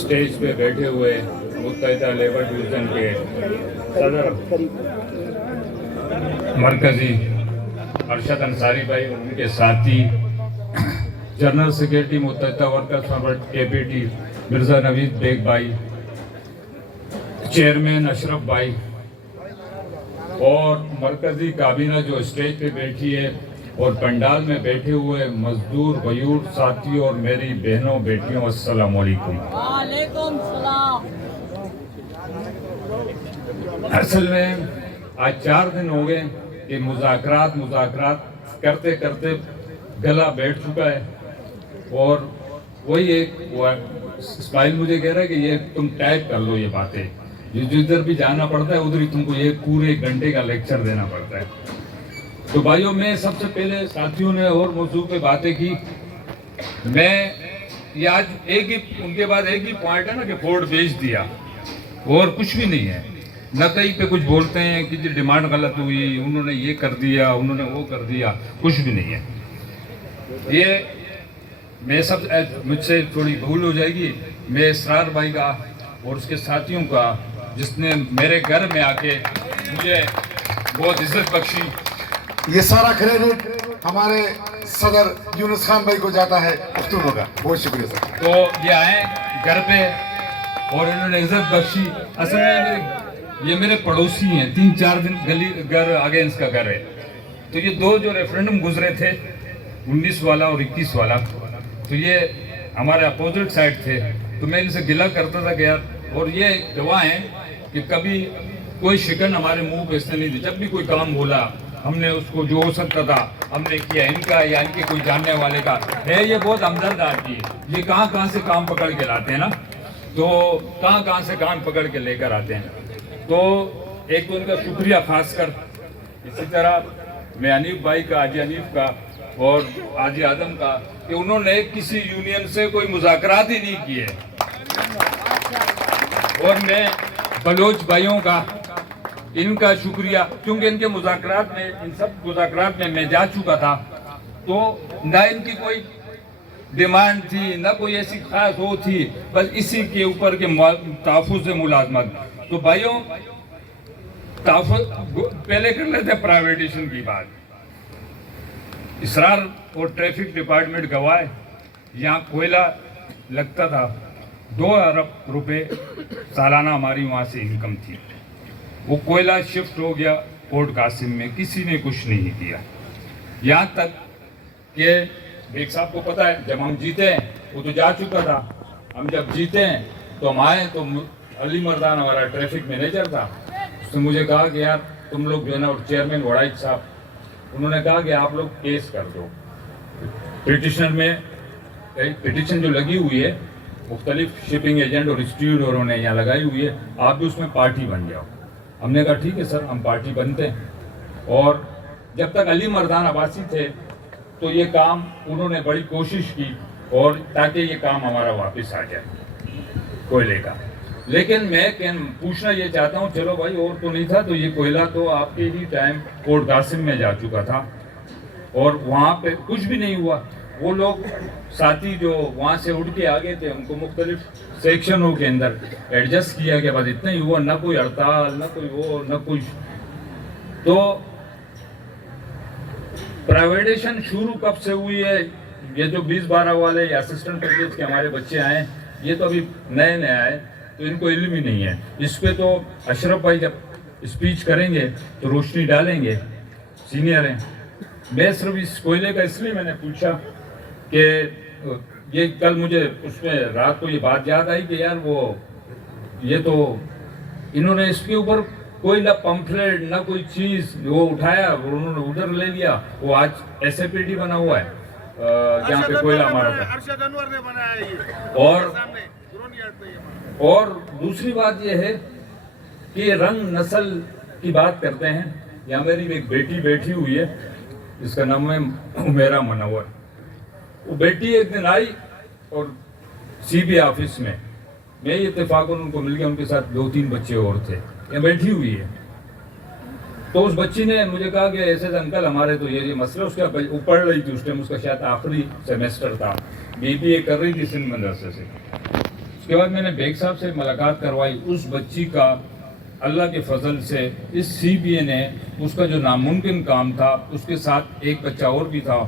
Stage पे बैठे हुए मुत्तहिदा लेबर डिवीज़न के सदर मरकज़ी अरशद अंसारी भाई, उनके साथी general secretary Muttahida Workers Forward KPT Mirza Naveed Baig भाई, चेयरमैन अशरफ भाई और मरकज़ी काबीना जो स्टेज पे बैठी है और पंडाल में बैठे हुए मजदूर गयूर साथियों और मेरी बहनों बेटियों, अस्सलाम वालेकुम। असल में आज 4 दिन हो गए कि मुज़ाकरात करते करते गला बैठ चुका है और वही एक इस्माइल मुझे कह रहा है कि ये तुम टाइप कर लो ये बातें, जिधर भी जाना पड़ता है उधर ही तुमको ये पूरे 1 घंटे का लेक्चर देना पड़ता है। तो भाइयों, मैं सबसे पहले साथियों ने और मौजू पे बातें की, मैं ये आज उनके बाद एक ही पॉइंट है ना कि फोर्ड बेच दिया और कुछ भी नहीं है। न कहीं पे कुछ बोलते हैं कि डिमांड गलत हुई, उन्होंने ये कर दिया, उन्होंने वो कर दिया, कुछ भी नहीं है। ये मैं सब मुझसे थोड़ी भूल हो जाएगी, मैं इसरार भाई का और उसके साथियों का, जिसने मेरे घर में आके मुझे बहुत इज्जत बख्शी, ये सारा क्रेडिट हमारे सदर यूनुस खान भाई को जाता है पख्तूनों का। बहुत शुक्रिया सर। तो ये आए घर पे और इन्होंने इज्जत बख्शी। असल में ये मेरे पड़ोसी हैं, 3-4 दिन घर आगे इसका घर है। तो ये 2 जो रेफरेंडम गुजरे थे, 19 वाला और 21 वाला, तो ये हमारे अपोजिट साइड थे। तो मैं इनसे गिला करता था कि यार, और ये गवाह हैं कि कभी कोई शिकन हमारे मुंह पे इसने नहीं दी। जब भी कोई काम बोला हमने उसको जो हो सकता था हमने किया। इनका या इनके कोई जानने वाले का है, ये बहुत हमदर्द आदमी है। ये कहाँ से काम पकड़ के लाते हैं ना, तो कहाँ से काम पकड़ के लेकर आते हैं। तो एक तो उनका शुक्रिया खास कर, इसी तरह मैं अनीफ भाई का, हाजी अनीफ का और हाजी आदम का, कि उन्होंने किसी यूनियन से कोई मुज़ाकरात ही नहीं किए। और मैं बलोच भाइयों का, इनका शुक्रिया, क्योंकि इनके मुज़ाकरात में, इन सब मुज़ाकरात में मैं जा चुका था। तो ना इनकी कोई डिमांड थी, ना कोई ऐसी खास हो थी, बस इसी के ऊपर के तहफ़्फ़ुज़ से मुलाज़मत। तो भाइयों, पहले कर लेते हैं प्राइवेटेशन की बात। इसरार और ट्रैफिक डिपार्टमेंट गवाह, यहाँ कोयला लगता था, 2 अरब रुपए सालाना हमारी वहाँ से इनकम थी। वो कोयला शिफ्ट हो गया पोर्ट कासिम में, किसी ने कुछ नहीं किया। यहाँ तक कि एक साहब को पता है, जब हम जीते हैं, वो तो जा चुका था, हम जब जीते हैं तो हम आए तो अली मर्दान हमारा ट्रैफिक मैनेजर था, उसने मुझे कहा कि यार तुम लोग जो है ना, और चेयरमैन वड़ाइच साहब, उन्होंने कहा कि आप लोग केस कर दो। पिटिशन में पिटिशन जो लगी हुई है, मुख्तलिफ शिपिंग एजेंट और स्टीवर्डों ने यहाँ लगाई हुई है, आप भी उसमें पार्टी बन जाओ। हमने कहा ठीक है सर, हम पार्टी बनते हैं। और जब तक अली मर्दान अब्बासी थे तो ये काम उन्होंने बड़ी कोशिश की और ताकि ये काम हमारा वापस आ जाए कोयले का। लेकिन मैं पूछना ये चाहता हूँ, चलो भाई और तो नहीं था, तो ये कोयला तो आपके ही टाइम पोर्ट कासिम में जा चुका था और वहाँ पे कुछ भी नहीं हुआ। वो लोग साथी जो वहाँ से उड़ के आ गए थे, उनको मुख्तलिफ सेक्शनों के अंदर एडजस्ट किया गया, बस इतना ही हुआ, ना कोई हड़ताल, ना कोई वो, ना कुछ। तो प्राइवेटेशन शुरू कब से हुई है? ये जो 20-12 वाले असिस्टेंट पैकेज के हमारे बच्चे आए, ये तो अभी नए आए, तो इनको इल्म ही नहीं है। इस पे तो अशरफ भाई जब स्पीच करेंगे तो रोशनी डालेंगे, सीनियर हैं। मैं सिर्फ इस कोयले का इसलिए मैंने पूछा कि ये कल मुझे उसमें रात को ये बात याद आई कि यार वो ये तो इन्होंने इसके ऊपर कोई ना पंफलेट ना कोई चीज़ वो उठाया, उन्होंने उधर ले लिया। वो आज SAPD बना हुआ है जहाँ पे कोयला हमारा था। अरशद अनवर ने बनाया ये और दूसरी बात ये है कि रंग नस्ल की बात करते हैं। यहाँ मेरी एक बेटी बैठी हुई है, जिसका नाम है उमेरा मनवर। वो बेटी एक दिन आई और CBI ऑफिस में, मैं इत्तेफाकन उनको मिल गया, उनके साथ 2-3 बच्चे और थे, यहाँ बैठी हुई है। तो उस बच्ची ने मुझे कहा कि ऐसे अंकल हमारे तो ये मसला, उसका पढ़ रही थी उस टाइम, उसका शायद आखिरी सेमेस्टर था, BBA कर रही थी सिंध मदरसे से। उसके बाद मैंने बेग साहब से मुलाकात करवाई। उस बच्ची का अल्लाह के फजल से इस CBA ने उसका जो नामुमकिन काम था, उसके साथ एक बच्चा और भी था,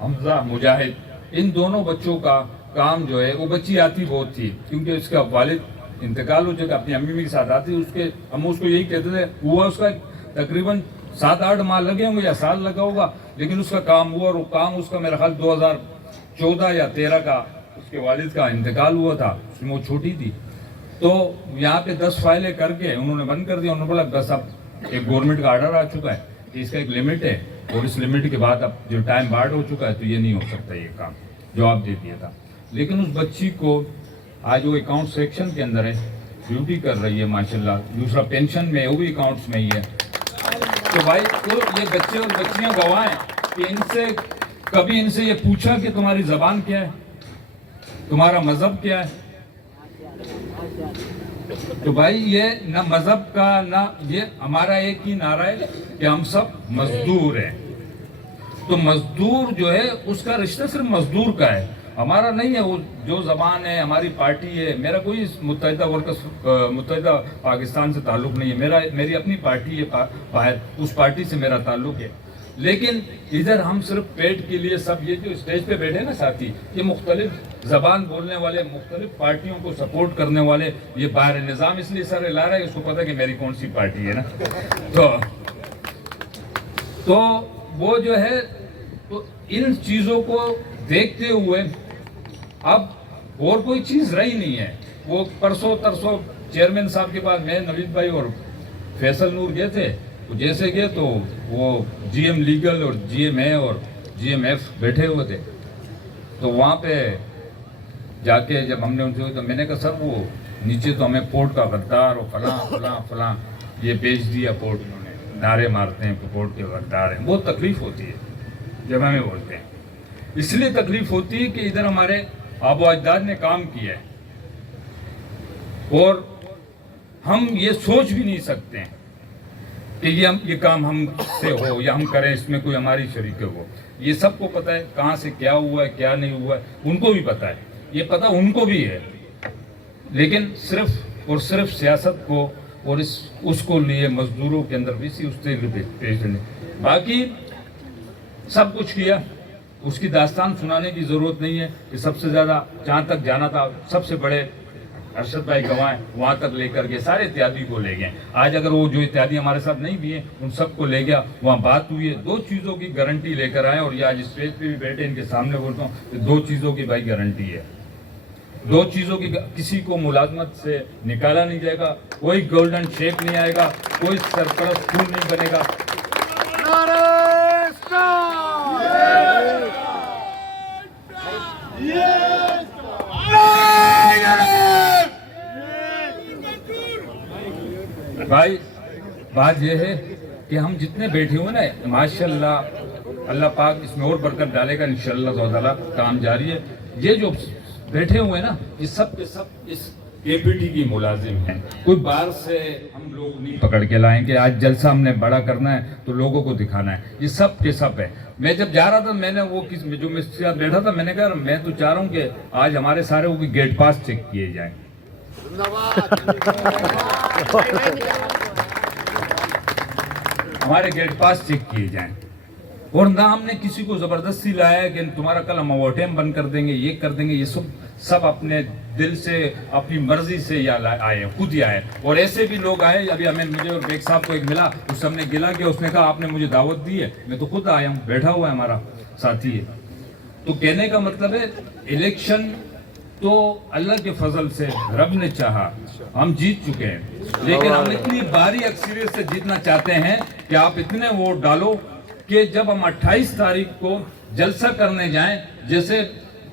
हमजा मुजाहिद, इन दोनों बच्चों का काम जो है, वो बच्ची आती बहुत थी क्योंकि उसका वालिद इंतकाल हो चुका, अपनी अम्मी के साथ आती, उसके हम उसको यही कहते थे, हुआ उसका तकरीबन 7-8 माह लगे होंगे या साल लगा होगा, लेकिन उसका काम हुआ। और वो काम उसका मेरा ख्याल 2014 या 13 का उसके वालिद का इंतकाल हुआ था, उसमें वो छोटी थी। तो यहाँ पे 10 फाइलें करके उन्होंने बंद कर दिया। उन्होंने बोला बस अब एक गवर्नमेंट का आर्डर आ चुका है कि इसका एक लिमिट है और इस लिमिट के बाद अब जो टाइम बार्ड हो चुका है तो ये नहीं हो सकता ये काम, जवाब दे दिया था। लेकिन उस बच्ची को आज वो अकाउंट सेक्शन के अंदर है, ड्यूटी कर रही है माशाल्लाह, दूसरा पेंशन में, वो भी अकाउंट्स में ही है। तो भाई तो ये बच्चे और बच्चियां गवाह हैं कि इनसे कभी इनसे ये पूछा कि तुम्हारी ज़बान क्या है, तुम्हारा मज़हब क्या है? तो भाई ये ना मज़हब का ना ये, हमारा एक ही नारा है कि हम सब मजदूर हैं। तो मजदूर जो है उसका रिश्ता सिर्फ मजदूर का है, हमारा नहीं है। वो जो ज़बान है, हमारी पार्टी है, मेरा कोई मुत्तहिदा पाकिस्तान से ताल्लुक़ नहीं है, मेरी अपनी पार्टी है बाहर, उस पार्टी से मेरा ताल्लुक़ है। लेकिन इधर हम सिर्फ पेट के लिए सब ये जो स्टेज पे बैठे ना साथी, ये मुख्तलिफ ज़बान बोलने वाले, मुख्तलिफ पार्टियों को सपोर्ट करने वाले, ये बाहर निज़ाम इसलिए सर ला रहा है, उसको पता है कि मेरी कौन सी पार्टी है ना। तो वो जो है, तो इन चीज़ों को देखते हुए अब और कोई चीज़ रही नहीं है। वो परसों तरसों चेयरमैन साहब के पास मैं, नवीद भाई और फैसल नूर गए थे। तो जैसे गए तो वो GM लीगल और GMA और GMF बैठे हुए थे। तो वहाँ पे जाके जब हमने उनसे, तो मैंने कहा सर वो नीचे तो हमें पोर्ट का गद्दार और फलां ये बेच दिया पोर्ट, उन्होंने नारे मारते हैं पोर्ट के गद्दार हैं। बहुत तकलीफ होती है जब हमें बोलते हैं, इसलिए तकलीफ होती है कि इधर हमारे आबो अजदाद ने काम किया है और हम ये सोच भी नहीं सकते हैं कि ये काम हमसे हो या हम करें, इसमें कोई हमारी शरीक हो। ये सबको पता है कहाँ से क्या हुआ है, क्या नहीं हुआ है, उनको भी पता है, ये पता उनको भी है। लेकिन सिर्फ और सिर्फ सियासत को और उसको लिए मजदूरों के अंदर भी उससे पेश लेने, बाकी सब कुछ किया, उसकी दास्तान सुनाने की ज़रूरत नहीं है। कि सबसे ज़्यादा जहाँ तक जाना था, सबसे बड़े अरशद भाई गवाह वहाँ तक लेकर के सारे इत्यादि को ले गए। आज अगर वो जो इत्यादि हमारे साथ नहीं भी हैं, उन सबको ले गया, वहाँ बात हुई है, 2 चीज़ों की गारंटी लेकर आए। और ये आज स्टेज पे भी बैठे इनके सामने बोलता हूँ, 2 चीज़ों की भाई गारंटी है, 2 चीज़ों की। किसी को मुलाजमत से निकाला नहीं जाएगा, कोई गोल्डन शेक नहीं आएगा, कोई सरपरस्त खून नहीं बनेगा। भाई बात यह है कि हम जितने बैठे हुए ना, माशाल्लाह अल्लाह पाक इसमें और बरकत डालेगा इंशाअल्लाह ताला, काम जारी है। ये जो बैठे हुए ना, ये सब के सब इस KPT की मुलाजिम हैं। कोई बाहर से हम लोग नहीं पकड़ के लाएं कि आज जलसा हमने बड़ा करना है तो लोगों को दिखाना है, ये सब के सब है। मैं जब जा रहा था, मैंने वो जो मेरे साथ बैठा था, मैंने कहा मैं तो चाह रहा हूँ कि आज हमारे सारे वो गेट पास चेक किए जाएं। हमारे गेट पास चेक किए जाएं, और ना हमने किसी को जबरदस्ती लाया कि तुम्हारा कल हम ओवरटाइम बंद कर देंगे, ये कर देंगे। ये सब अपने दिल से, अपनी मर्जी से या आए, खुद ही आए। और ऐसे भी लोग आए, अभी मुझे और बेग साहब को एक मिला, उस हमने गिला कि उसने कहा आपने मुझे दावत दी है, मैं तो खुद आया हूँ, बैठा हुआ है हमारा साथी है। तो कहने का मतलब है, इलेक्शन तो अल्लाह के फजल से रब ने चाहा, हम जीत चुके हैं। लेकिन हम इतनी भारी अक्सरियत से जीतना चाहते हैं कि आप इतने वोट डालो कि जब हम 28 तारीख को जलसा करने जाएं, जैसे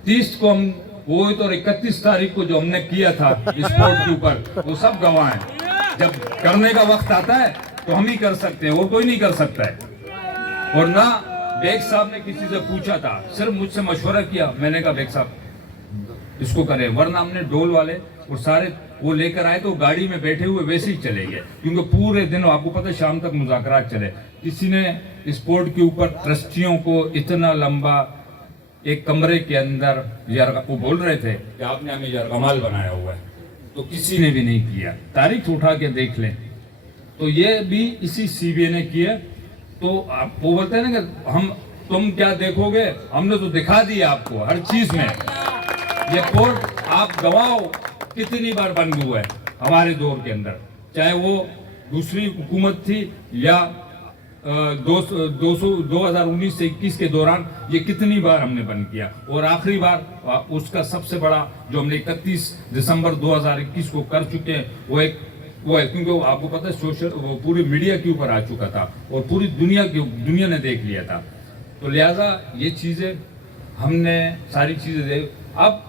30 को हम वो, तो 31 तारीख को जो हमने किया था इस पोर्ट के ऊपर, वो सब गवाह हैं। जब करने का वक्त आता है तो हम ही कर सकते हैं, और कोई नहीं कर सकता है। और ना बेग साहब ने किसी से पूछा था, सिर्फ मुझसे मशवरा किया, मैंने कहा बेग साहब इसको करें, वरना हमने डोल वाले और सारे वो लेकर आए तो गाड़ी में बैठे हुए वैसे ही चले गए, क्योंकि पूरे दिन आपको पता है शाम तक मुज़ाकरात चले। किसी ने इस पोर्ट के ऊपर ट्रस्टियों को इतना लंबा एक कमरे के अंदर वो बोल रहे थे कि आपने हमें यरगमाल बनाया हुआ है, तो किसी ने भी नहीं किया। तारीख उठा के देख लें तो ये भी इसी सीबीआई ने किया। तो आप वो बोलते हैं ना कि तुम क्या देखोगे, हमने तो दिखा दिया आपको हर चीज में। ये कोर्ट आप गवाओ कितनी बार बंद हुआ है हमारे दौर के अंदर, चाहे वो दूसरी हुकूमत थी या 2019 से 21 के दौरान ये कितनी बार हमने बंद किया। और आखिरी बार उसका सबसे बड़ा जो हमने 31 दिसंबर 2021 को कर चुके हैं वो है, क्योंकि वो आपको पता है वो पूरी मीडिया के ऊपर आ चुका था और पूरी दुनिया ने देख लिया था। तो लिहाजा ये चीज़ें हमने सारी चीज़ें देख, अब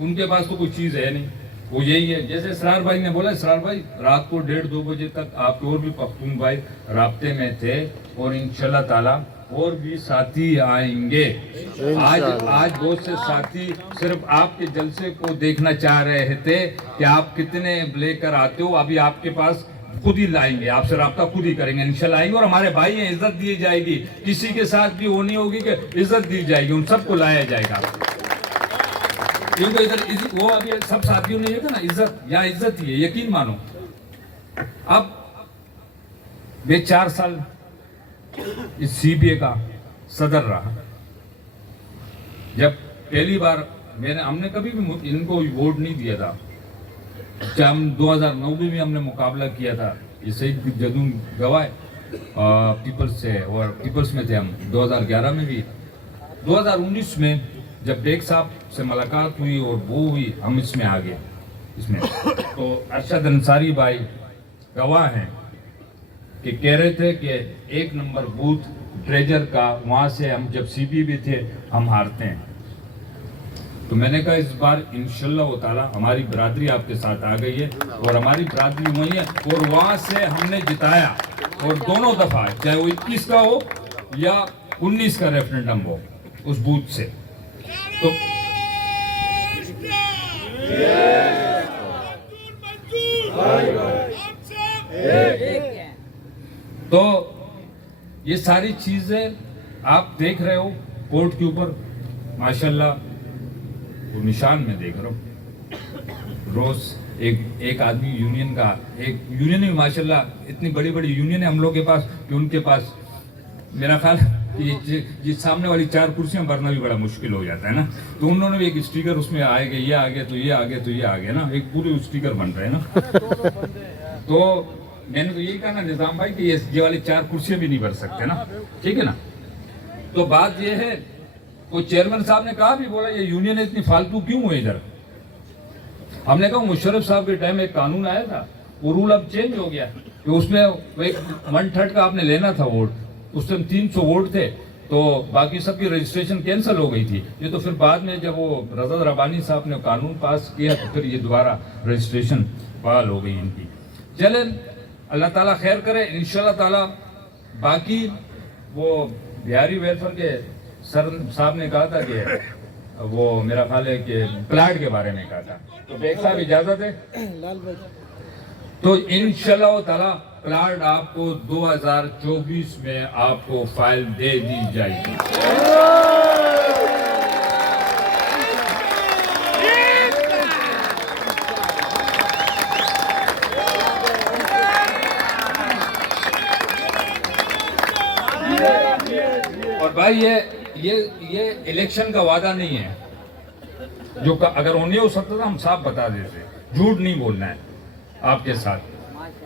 उनके पास तो कोई चीज़ है नहीं, वो यही है। जैसे इसरार भाई ने बोला, इसरार भाई रात को 1:30-2 बजे तक आपके और भी पख्तून भाई राब्ते में थे और इंशाल्लाह ताला और भी साथी आएंगे। आज बहुत से साथी सिर्फ आपके जलसे को देखना चाह रहे थे कि आप कितने लेकर आते हो। अभी आपके पास खुद ही लाएंगे, आपसे राब्ता खुद ही करेंगे, इंशाल्लाह आएंगे। और हमारे भाई हैं, इज्जत दी जाएगी, किसी के साथ भी वो नहीं होगी कि इज्जत दी जाएगी, उन सबको लाया जाएगा। क्योंकि इधर वो अभी सब साथियों ने ये था ना, इज्जत या इज्जत ही है, यकीन मानो। अब वे 4 साल इस सीबीआई का सदर रहा। जब पहली बार हमने कभी भी इनको वोट नहीं दिया था, चाहे हम 2009 में भी हमने मुकाबला किया था, ये सईद जदून गवाए पीपल्स से, और पीपल्स में थे हम 2011 में भी। 2019 में जब बेग साहब से मुलाकात हुई और वो हुई, हम इसमें आ गए इसमें। तो अरशद अंसारी भाई गवाह हैं कि कह रहे थे कि 1 नंबर बूथ ट्रेजर का वहाँ से हम जब सीबी भी थे हम हारते हैं। तो मैंने कहा इस बार इंशाल्लाह ताला हमारी बिरादरी आपके साथ आ गई है और हमारी बिरादरी वही है, और वहाँ से हमने जिताया। और दोनों दफा चाहे वो 21 का हो या 19 का रेफरेंडम हो उस बूथ से। तो ये सारी चीजें आप देख रहे हो कोर्ट के ऊपर माशाल्लाह तो निशान में देख रहा हूँ। रोज एक आदमी यूनियन का, एक यूनियन में माशाल्लाह इतनी बड़ी बड़ी यूनियन है हम लोग के पास कि उनके पास मेरा ख्याल ये सामने वाली 4 कुर्सियां भरना भी बड़ा मुश्किल हो जाता है ना। तो उन्होंने भी एक स्टिकर उसमें आएगा, ये आ गया तो ये आ गया तो ये आ गया ना, एक पूरे स्टिकर बन रहे हैं ना। तो मैंने तो यही कहा ना निजाम भाई कि ये वाली 4 कुर्सियां भी नहीं भर सकते ना, ठीक है ना। तो बात ये है, वो चेयरमैन साहब ने कहा भी, बोला ये यूनियन इतनी फालतू क्यों है इधर। हमने कहा मुशर्रफ साहब के टाइम एक कानून आया था, वो रूल अब चेंज हो गया कि उसमें एक 1/3 का आपने लेना था वोट। उस टाइम 300 वोट थे तो बाकी सबकी रजिस्ट्रेशन कैंसिल हो गई थी। ये तो फिर बाद में जब वो रज़ा रबानी साहब ने कानून पास किया तो फिर ये दोबारा रजिस्ट्रेशन बहाल हो गई इनकी। चले अल्लाह ताला खैर करे इंशाल्लाह ताला। बाकी वो बिहारी वेलफेयर के सर साहब ने कहा था कि वो मेरा ख्याल है कि प्लाट के बारे में कहा था, तो बेग साहब इजाजत है तो इंशाल्लाह ताला प्लाट आपको 2024 में आपको फाइल दे दी जाएगी। और भाई ये इलेक्शन का वादा नहीं है, जो अगर होने हो सकता था हम साफ बता देते, झूठ नहीं बोलना है आपके साथ।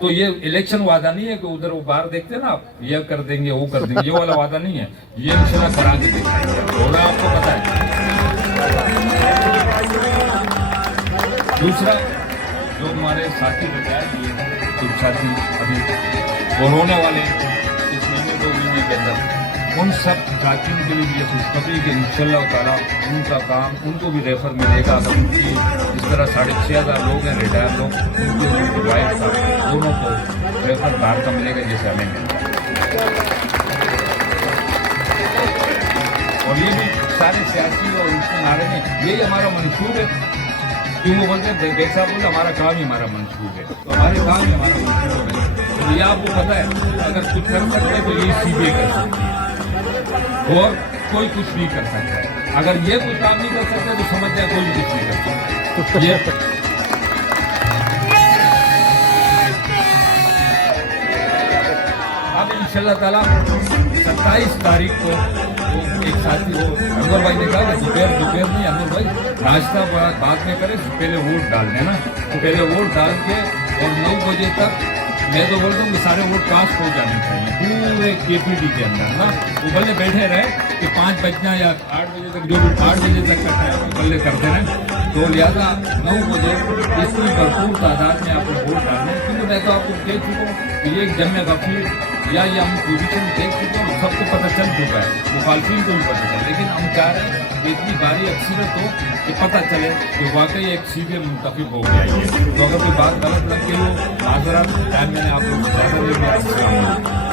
तो ये इलेक्शन वादा नहीं है कि उधर वो बाहर देखते हैं ना आप, ये कर देंगे वो कर देंगे, ये वाला वादा नहीं है। ये इंशाल्लाह करा के दिखाएंगे, थोड़ा आपको पता है। दूसरा जो हमारे साथी बताया कि कुछ साथी अभी वो होने वाले इस महीने 2 महीने के अंदर, उन सब साथियों के लिए ये खुशखबरी कि इंशाल्लाह ताला उनका काम उनको भी रेफर मिलेगा। अगर उनकी इस तरह 6500 लोग हैं रिटायर लोग, उनकी वाइफ का दोनों को रेफर बाहर का मिलेगा जैसे हमें मिलता है। और ये भी सारे सियासी और उसके नारे में यही हमारा मंशूर है, क्यों वो बोलते हैं बेग साहब बोले हमारा काम ही हमारा मंशूर है, तो हमारे काम ही हमारा मंशूर है। तो ये आपको पता है अगर कुछ कर सकते हैं तो ये सीबीआई कर सकती है और कोई कुछ नहीं कर सकता है। اگر یہ کوئی کام نہیں کر سکتے تو سمجھ جائے کوئی بھی کچھ نہیں کر سکتا. یہ اب انشاءاللہ تعالیٰ 27 تاریخ کو ایک ساتھی ہو انور بھائی نے کہا کہ دوپہر نہیں انور بھائی ناشتہ بعد میں کرے پہلے ووٹ ڈال دینا. پہلے ووٹ ڈال کے اور 9 بجے تک میں تو بولتا ہوں کہ سارے ووٹ کاسٹ ہو جانے چاہیے پورے کے پی ٹی کے اندر نا. وہ بلے بیٹھے رہے کہ 5 بجنا یا 8 بجے تک جو بھی 8 بجے تک کا ٹائم بلے کرتے رہے. تو لہٰذا 9 بجے اس کی بھرپور تعداد میں آپ کو ووٹ ڈالنے. کیونکہ میں تو آپ کو کہہ چکا ہوں کہ یہ ایک جمع غفیر یا یہ ہم پوزیشن دیکھ چکے ہیں, سب کو پتہ چل چکا ہے, مخالفین کو بھی پتہ چلا, لیکن ہم چاہ رہے ہیں کہ اتنی باری اکثریت ہو کہ پتہ چلے کہ واقعی ایک سیدھے منتخب ہو گیا ہے. تو اگر کوئی بات غلط لگ گئی ہو معذرت, ٹائم میں نے آپ کو زیادہ دے دیا. السلام علیکم.